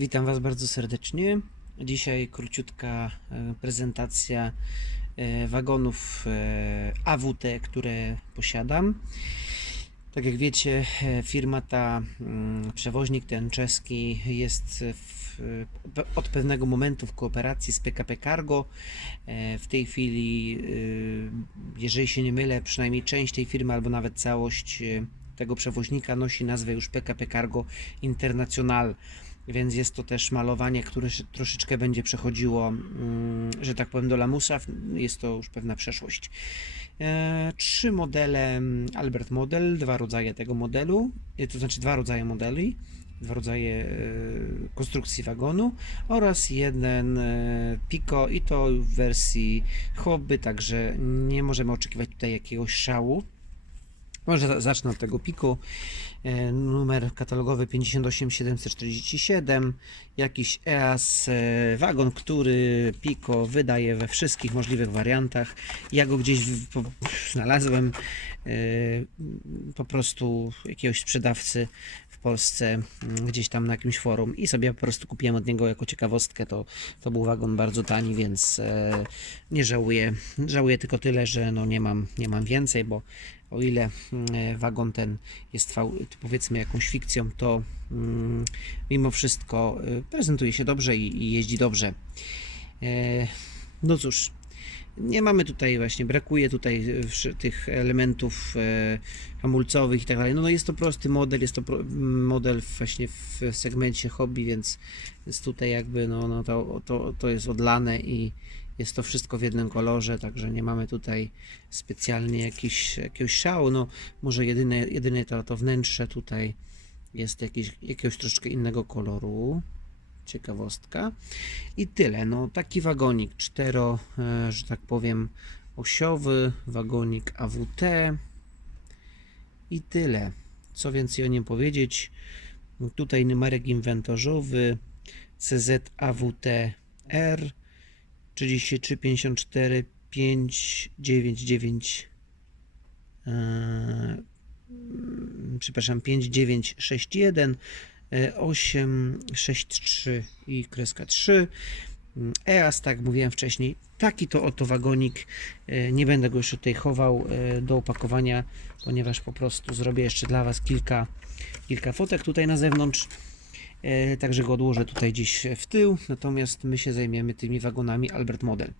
Witam Was bardzo serdecznie. Dzisiaj króciutka e, prezentacja e, wagonów e, AWT, które posiadam. Tak jak wiecie, firma ta, mm, przewoźnik ten czeski jest w, od pewnego momentu w kooperacji z PKP Cargo. W tej chwili, jeżeli się nie mylę, przynajmniej część tej firmy albo nawet całość tego przewoźnika nosi nazwę już PKP Cargo International więc jest to też malowanie, które troszeczkę będzie przechodziło, mm, że tak powiem, do lamusa. Jest to już pewna przeszłość. E, Trzy modele mm, Albert Model, dwa rodzaje tego modelu, e, to znaczy dwa rodzaje modeli, dwa rodzaje e, konstrukcji wagonu oraz jeden Pico i to w wersji hobby, także nie możemy oczekiwać tutaj jakiegoś szału. Może za- zacznę od tego piku. E, Numer katalogowy 58747. Jakiś EAS e, wagon, który Pico wydaje we wszystkich możliwych wariantach. Ja go gdzieś znalazłem e, po prostu jakiegoś sprzedawcy w Polsce, gdzieś tam na jakimś forum i sobie po prostu kupiłem od niego jako ciekawostkę. To, to był wagon bardzo tani, więc nie żałuję. Żałuję tylko tyle, że no nie mam, nie mam więcej, bo o ile mm, wagon ten jest powiedzmy jakąś fikcją, to mm, mimo wszystko y, prezentuje się dobrze i, jeździ dobrze. E, No cóż, nie mamy tutaj właśnie, brakuje tutaj tych elementów e, hamulcowych i tak dalej. No, no jest to prosty model, jest to pro, m, model właśnie w segmencie hobby, więc, więc tutaj jakby no, no to, to, to jest odlane i jest to wszystko w jednym kolorze, także nie mamy tutaj specjalnie jakiś, jakiegoś szału. No, może jedyne, jedyne to, to wnętrze tutaj jest jakieś, jakiegoś troszeczkę innego koloru. Ciekawostka. I tyle. No, taki wagonik cztero, e, że tak powiem, osiowy, wagonik AWT. I tyle. Co więcej o nim powiedzieć? Tutaj numerek inwentarzowy CZAWTR 33 54 599 e, mm, przepraszam 5961 e, 863 i kreska 3 Mm, EAS, tak mówiłem wcześniej, taki to oto wagonik. E, Nie będę go już tutaj chował e, do opakowania, ponieważ po prostu zrobię jeszcze dla Was kilka, kilka fotek tutaj na zewnątrz. E, Także go odłożę tutaj gdzieś w tył, natomiast my się zajmiemy tymi wagonami Albert Model.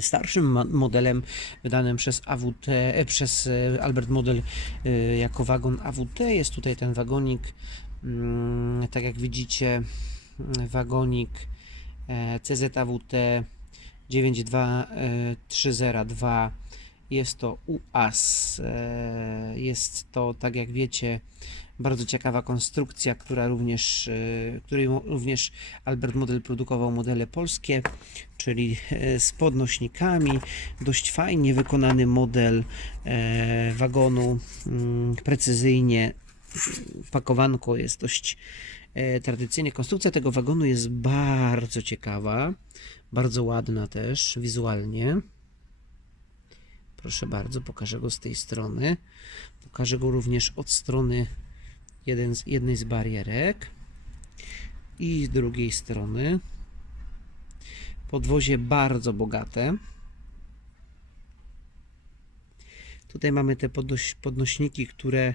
Starszym modelem wydanym przez AWT, e, przez e, Albert Model jako wagon AWT jest tutaj ten wagonik, mm, tak jak widzicie, wagonik CZAWT 92302 jest to UAS. e, Jest to, tak jak wiecie, bardzo ciekawa konstrukcja, która również, e, której również Albert Model produkował modele polskie, czyli e, z podnośnikami. Dość fajnie wykonany model wagonu, mm, precyzyjnie. Pakowanko jest dość tradycyjnie. Konstrukcja tego wagonu jest bardzo ciekawa, bardzo ładna też wizualnie. Proszę bardzo, pokażę go z tej strony. Pokażę go również od strony jeden z, jednej z barierek i z drugiej strony. Podwozie bardzo bogate. Tutaj mamy te podnoś, podnośniki, które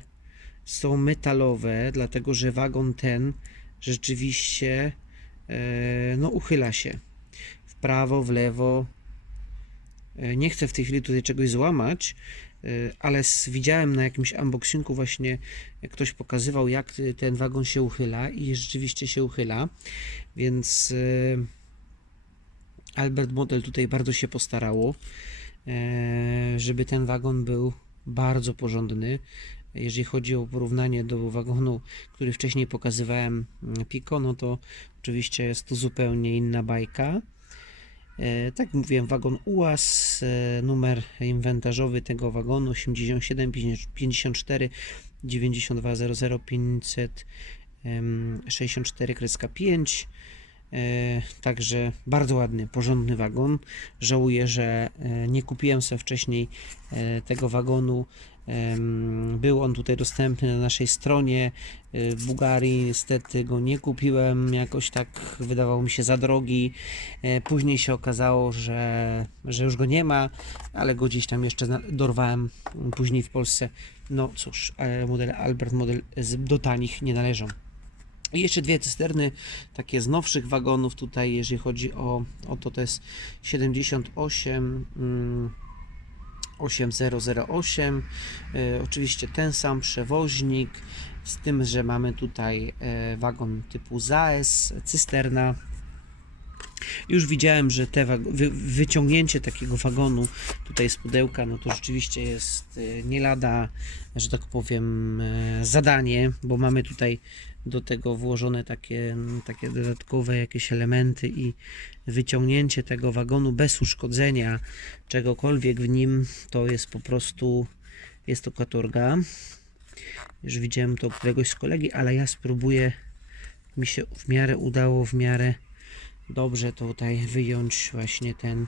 są metalowe, dlatego że wagon ten rzeczywiście e, no, uchyla się w prawo, w lewo. E, Nie chcę w tej chwili tutaj czegoś złamać, e, ale widziałem na jakimś unboxingu właśnie ktoś pokazywał jak ten wagon się uchyla i rzeczywiście się uchyla, więc e, Albert Model tutaj bardzo się postarało, żeby ten wagon był bardzo porządny. Jeżeli chodzi o porównanie do wagonu, który wcześniej pokazywałem, mm, Pico, no to oczywiście jest to zupełnie inna bajka. E, Tak mówiłem, wagon UAS, e, numer inwentarzowy tego wagonu 87 54 92 00 564 kreska 5. E, Także bardzo ładny, porządny wagon. Żałuję, że e, nie kupiłem sobie wcześniej tego wagonu Był on tutaj dostępny na naszej stronie. Y, W Bułgarii niestety go nie kupiłem, jakoś tak wydawał mi się za drogi. E, Później się okazało, że, że już go nie ma, ale go gdzieś tam jeszcze dorwałem później w Polsce. No cóż, e, model Albert, model do tanich nie należą. I jeszcze dwie cysterny, takie z nowszych wagonów tutaj, jeżeli chodzi o, o to, to jest 78 mm, 8008. E, oczywiście ten sam przewoźnik, z tym, że mamy tutaj e, wagon typu ZAES, cysterna. Już widziałem, że te wy, wyciągnięcie takiego wagonu tutaj z pudełka, no to rzeczywiście jest e, nie lada, że tak powiem, e, zadanie, bo mamy tutaj do tego włożone takie, takie dodatkowe jakieś elementy i wyciągnięcie tego wagonu bez uszkodzenia czegokolwiek w nim to jest po prostu jest to katorga. Już widziałem to któregoś z kolegi, ale ja spróbuję mi się w miarę udało w miarę dobrze tutaj wyjąć właśnie ten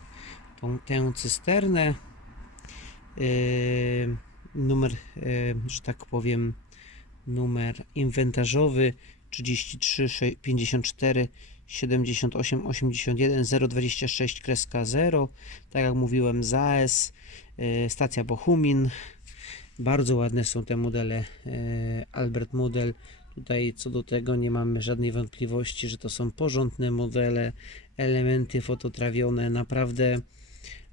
tą, tę cysternę. Yy, numer, yy, że tak powiem, numer inwentarzowy 33 sze- 54 78 81 026 kreska 0 tak jak mówiłem ZAES yy, stacja Bochumin. Bardzo ładne są te modele Albert model tutaj co do tego nie mamy żadnej wątpliwości że to są porządne modele elementy fototrawione naprawdę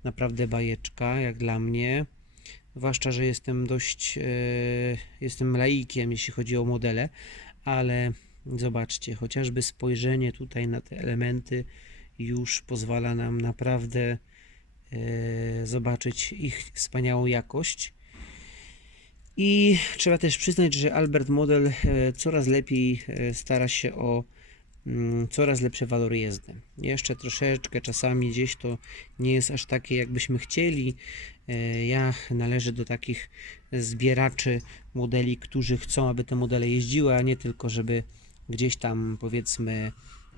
naprawdę bajeczka jak dla mnie zwłaszcza, że jestem dość, e, jestem laikiem, jeśli chodzi o modele, ale zobaczcie, chociażby spojrzenie tutaj na te elementy już pozwala nam naprawdę e, zobaczyć ich wspaniałą jakość. I trzeba też przyznać, że Albert Model e, coraz lepiej e, stara się o mm, coraz lepsze walory jezdy. Jeszcze troszeczkę czasami gdzieś to nie jest aż takie, jakbyśmy chcieli. E, Ja należę do takich zbieraczy modeli, którzy chcą, aby te modele jeździły, a nie tylko, żeby gdzieś tam powiedzmy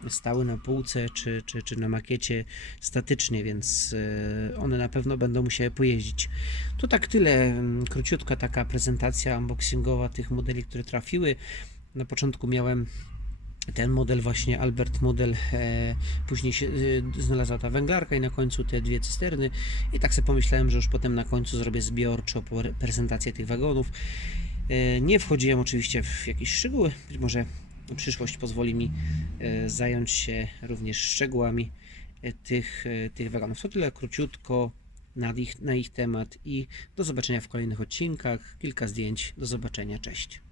stały na półce czy, czy, czy na makiecie statycznie, więc e, one na pewno będą musiały pojeździć. To tak tyle, mm, króciutka taka prezentacja unboxingowa tych modeli, które trafiły. Na początku miałem ten model właśnie Albert model, e, później się e, znalazła ta węglarka i na końcu te dwie cysterny i tak sobie pomyślałem, że już potem na końcu zrobię zbiorczo prezentację tych wagonów. Nie wchodziłem oczywiście w jakieś szczegóły, być może przyszłość pozwoli mi zająć się również szczegółami e, tych, e, tych wagonów. To tyle króciutko na ich, na ich temat i do zobaczenia w kolejnych odcinkach. Kilka zdjęć. Do zobaczenia. Cześć.